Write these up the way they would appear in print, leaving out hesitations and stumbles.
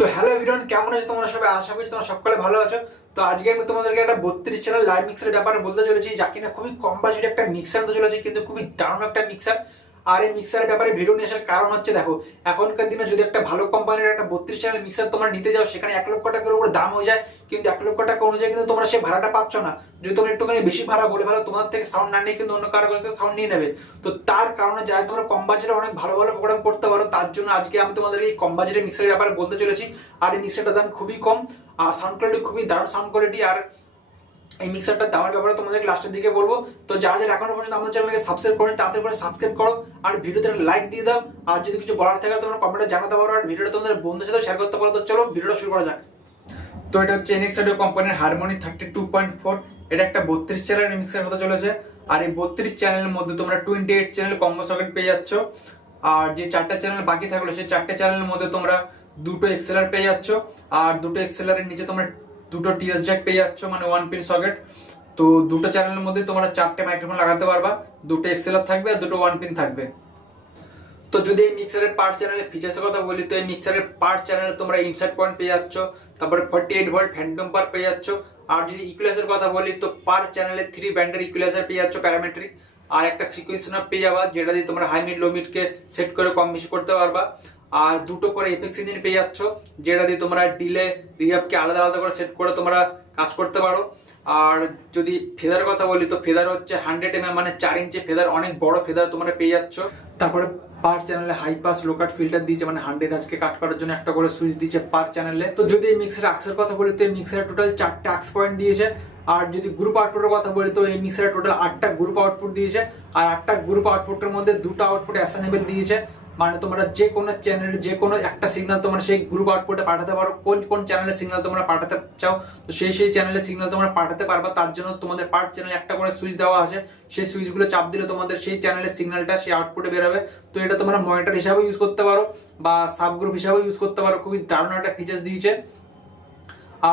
তো hello everyone, কেমন আছো তোমরা সবাই? আশা করি তোমরা সকলে ভালো আছো। তো আজকে আমি তোমাদেরকে একটা 32 চ্যানেল লাইভ মিক্সারের ব্যাপারে বলতে চলেছি, যা কিনা খুবই কম বাজেটে একটা মিক্সার হতে চলেছে, কিন্তু খুবই দারুণ একটা মিক্সার। আর এই মিক্সারের ব্যাপারে ভিডিও নিয়ে আসার কারণ হচ্ছে, দেখো এখনকার দিনে যদি একটা ভালো কোম্পানির একটা 32 চ্যানেল মিক্সার তোমরা নিতে যাও, সেখানে 1 লক্ষ টাকার উপরে দাম হয়ে যায়। কিন্তু 1 লক্ষ টাকা অনুযায়ী কিন্তু তোমরা সেই ভাড়াটা পাচ্ছ না। যদি তোমরা একটুখানি বেশি ভাড়া বলে ফেলো, তোমার থেকে সাউন্ড না নিয়ে কিন্তু অন্য কারো কাছে সাউন্ড নিয়ে নেবে। তো তার কারণে যাই তোমরা কম বাজেটে অনেক ভালো ভালো প্রোগ্রাম করতে পারো, তার জন্য আজকে আমি তোমাদের এই কম বাজেটের মিক্সারের ব্যাপারে বলতে চলেছি। আর এই মিক্সারটার দাম খুবই কম, আর সাউন্ড কোয়ালিটি খুবই দারুণ সাউন্ড কোয়ালিটি। আর এই মিক্সারটার দামের ব্যাপারে তোমাদের লাস্টের দিকে বলবো। তো যারা যারা এখনো পর্যন্ত আমাদের চ্যানেলকে সাবস্ক্রাইব করেন, তাড়াতাড়ি করে সাবস্ক্রাইব করো আর ভিডিওতে লাইক দিয়ে দাও। আর যদি কিছু বলার থাকে তোমরা কমেন্টে জানাতে পারো, আর ভিডিওটা তোমাদের বন্ধুদের সাথে শেয়ার করতে পারো। তো চলো ভিডিওটা শুরু করা যাক। তো এটা হচ্ছে এনএক্স অডিও কোম্পানির হারমোনি 32.4। এটা একটা 32 চ্যানেলের মিক্সার হতে চলেছে। আর এই 32 চ্যানেলের মধ্যে তোমরা 28 চ্যানেল কম্বো সকেট পেয়ে যাচ্ছ। আর যে 4টা চ্যানেল বাকি থাকলো, সেই 4টে চ্যানেলের মধ্যে তোমরা দুটো এক্সএলআর পেয়ে যাচ্ছ। আর দুটো এক্সএলআর এর নিচে তোমরা দুটো টিএস জ্যাক পেয়ে যাচ্ছ, মানে 1 পিন সকেট। তো দুটো চ্যানেলের মধ্যে তোমরা 4টে মাইক্রোফোন লাগাতে পারবা, দুটো এক্সএলআর থাকবে আর দুটো 1 পিন থাকবে। তো যদি এই মিক্সারের পার্ট চ্যানেলের ফিচার্সের কথা বলি, তো এই মিক্সারের পার্ট চ্যানেলে তোমরা ইনসার্ট পয়েন্ট পেয়ে যাচ্ছ, তারপরে 48 ভোল্ট ফ্যান্টম পার পেয়ে যাচ্ছ। আর যদি ইকুয়ালাইজার কথা বলি, তো পার চ্যানেলে 3 ব্যান্ডের ইকুয়ালাইজার পেয়ে যাচ্ছ প্যারামেট্রিক। আর একটা ফ্রিকোয়েন্সি নব পেয়ে যাবা, যেটা দিয়ে তোমরা হাই মিড লো মিডকে সেট করে কম বেশি করতে পারবা। আর দুটো করে এফেক্টস ইঞ্জিন পেয়ে যাচ্ছ, যেটা দিয়ে তোমরা ডিলে রিভার্বকে আলাদা আলাদা করে সেট করে তোমরা কাজ করতে পারো। আর যদি ফেদার কথা বলি, তো ফেদার হচ্ছে 100 mm, মানে 4 ইঞ্চি ফেদার, অনেক বড় ফেদার তোমরা পেয়ে যাচ্ছ। তারপরে পার চ্যানেলে হাই পাস লো কাট ফিল্টার দিয়েছে, মানে 100 হার্জ কে কাট করার জন্য একটা করে সুইচ দিয়েছে পার চ্যানেলে। তো যদি এই মিক্সারের আকসের কথা বলি, তো এই মিক্সারে টোটাল 4টে আকস পয়েন্ট দিয়েছে। আর যদি গ্রুপ আউটপুটের কথা বলি, তো এই মিক্সারে টোটাল 8টা গ্রুপ আউটপুট দিয়েছে। আর 8টা গ্রুপ আউটপুটের মধ্যে 2টা আউটপুট অ্যাসাইনেবল দিয়েছে, মানে তোমরা যে কোনো চ্যানেলে যে কোনো একটা সিগন্যাল তোমরা সেই গ্রুপ আউটপুটে পাঠাতে পারো। কোন কোন চ্যানেলের সিগন্যাল তোমরা পাঠাতে চাও, তো সেই চ্যানেলের সিগন্যাল তোমরা পাঠাতে পারবা। তার জন্য তোমাদের পার্ট চ্যানেলে একটা করে সুইচ দেওয়া আছে, সেই সুইচগুলো চাপ দিলে তোমাদের সেই চ্যানেলের সিগন্যালটা সেই আউটপুটে বেরোবে। তো এটা তোমরা মনিটর হিসাবে ইউজ করতে পারো বা সাব গ্রুপ হিসাবে ইউজ করতে পারো। খুবই দারুণ একটা ফিচার্স দিয়েছে।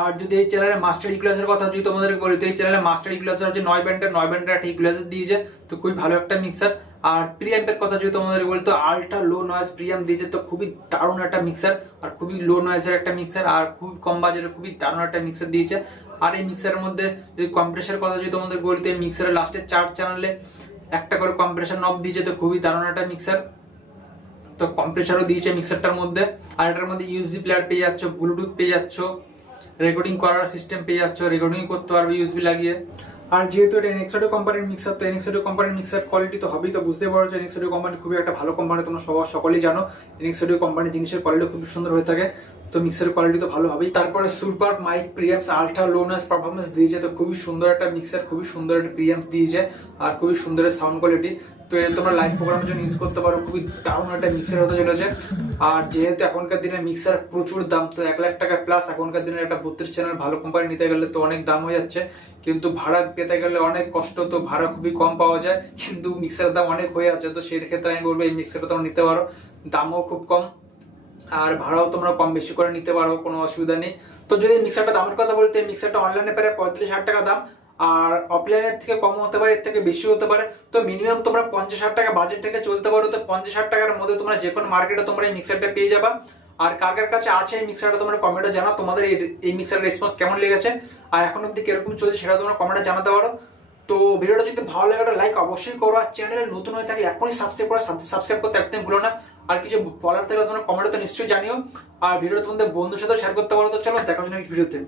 আর যদি এই চ্যানেলের মাস্টার ইকুয়ালাইজার কথা যদি তোমাদেরকে বলি, তো এই চ্যানেলের মাস্টার ইকুয়ালাইজার হচ্ছে 9 ব্যান্ডের একটা ইকুয়ালাইজার দিয়েছে। তো খুবই ভালো একটা মিক্সার। আর প্রিঅ্যাম্পের কথা যদি তোমাদেরকে বলি, তো আল্ট্রা লো নয়েজ প্রিঅ্যাম্প দিয়েছে। তো খুবই দারুণ একটা মিক্সার, আর খুবই লো নয়েজের একটা মিক্সার, আর খুব কম বাজেটে খুবই দারুণ একটা মিক্সার দিয়েছে। আর এই মিক্সারের মধ্যে যদি কম্প্রেসারের কথা যদি তোমাদের বলি, তো এই মিক্সারের লাস্টের 4 চ্যানেলে একটা করে কম্প্রেসার নব দিয়েছে। তো খুবই দারুণ একটা মিক্সার। তো কম্প্রেসারও দিয়েছে মিক্সারটার মধ্যে। আর এটার মধ্যে ইউএসবি প্লেয়ার পেয়ে যাচ্ছ, ব্লুটুথ পেয়ে যাচ্ছ, রেকর্ডিং করার সিস্টেম পেয়ে যাচ্ছ, রেকর্ডিং করতে পারবে ইউএসবি লাগিয়ে। আর যেহেতু এটা এনএক্স অডিও কোম্পানির মিক্সার, তো এনএক্স অডিও কোম্পানির মিক্সার কোয়ালিটি তো হবেই। তো বুঝতে পারছো এনএক্স অডিও কোম্পানি খুবই একটা ভালো কোম্পানি, তোমরা সকলেই জানো এনএক্স অডিও কোম্পানির জিনিসের কোয়ালিটি খুব সুন্দর হয়ে থাকে। তো মিক্সারের কোয়ালিটি তো ভালো হবেই। তারপরে super mic প্রিঅ্যাম্পস ultra low noise performance দিয়েছে। তো খুবই সুন্দর একটা মিক্সার, খুবই সুন্দর একটা প্রিঅ্যাম্পস দিয়েছে, আর খুবই সুন্দর সাউন্ড কোয়ালিটি। তো এটা তোমরা লাইভ প্রোগ্রামের জন্য ইউজ করতে পারো। খুবই দারুণ একটা মিক্সার হতে চলেছে। আর যেহেতু এখনকার দিনে মিক্সার প্রচুর দাম, তো 1 লাখ টাকা প্লাস এখনকার দিনে একটা 32 চ্যানেল ভালো কোম্পানি নিতে গেলে তো অনেক দাম হয়ে যাচ্ছে, কিন্তু ভাড়া পেতে গেলে অনেক কষ্ট। তো ভাড়া খুবই কম পাওয়া যায়, কিন্তু মিক্সারের দাম অনেক হয়ে যাচ্ছে। তো সেই ক্ষেত্রে আমি বলবো এই মিক্সারটা তোমরা নিতে পারো, দামও খুব কম, আর ভাড়াও তোমরা কম বেশি করে নিতে পারো, কোনো অসুবিধা নেই। তো যদি মিক্সারটা দামের কথা বলতে, মিক্সারটা অনলাইনে প্রায় 35,000 টাকা দাম, আর অফলাইনের থেকে কম হতে পারে, এর থেকে বেশি হতে পারে। তো মিনিমাম তোমরা 50,000 টাকা বাজেট থেকে চলতে পারো। তো 50,000 টাকার মধ্যে তোমরা যে কোনো মার্কেটে তোমরা এই মিক্সারটা পেয়ে যাবা। আর কার কার কাছে আছে এই মিক্সারটা তোমরা কমেন্টে জানাও, তোমাদের এই মিক্সারের রেসপন্স কেমন লেগেছে, আর এখন অব্দি কিরকম চলছে সেটা তোমরা কমেন্টে জানাতে পারো। তো ভিডিওটা যদি ভালো লাগে একটা লাইক অবশ্যই করো, আর চ্যানেলে নতুন হয়ে থাকলে এখনই সাবস্ক্রাইব করতে একদম ভুলো না। আর কিছু বলার থাকলে তোমরা কমেন্টে তো নিশ্চয়ই জানিও, আর ভিডিওটা তোমাদের বন্ধুর সাথে শেয়ার করতে পারো। তো চলো দেখা হচ্ছে নেক্সট ভিডিওতে।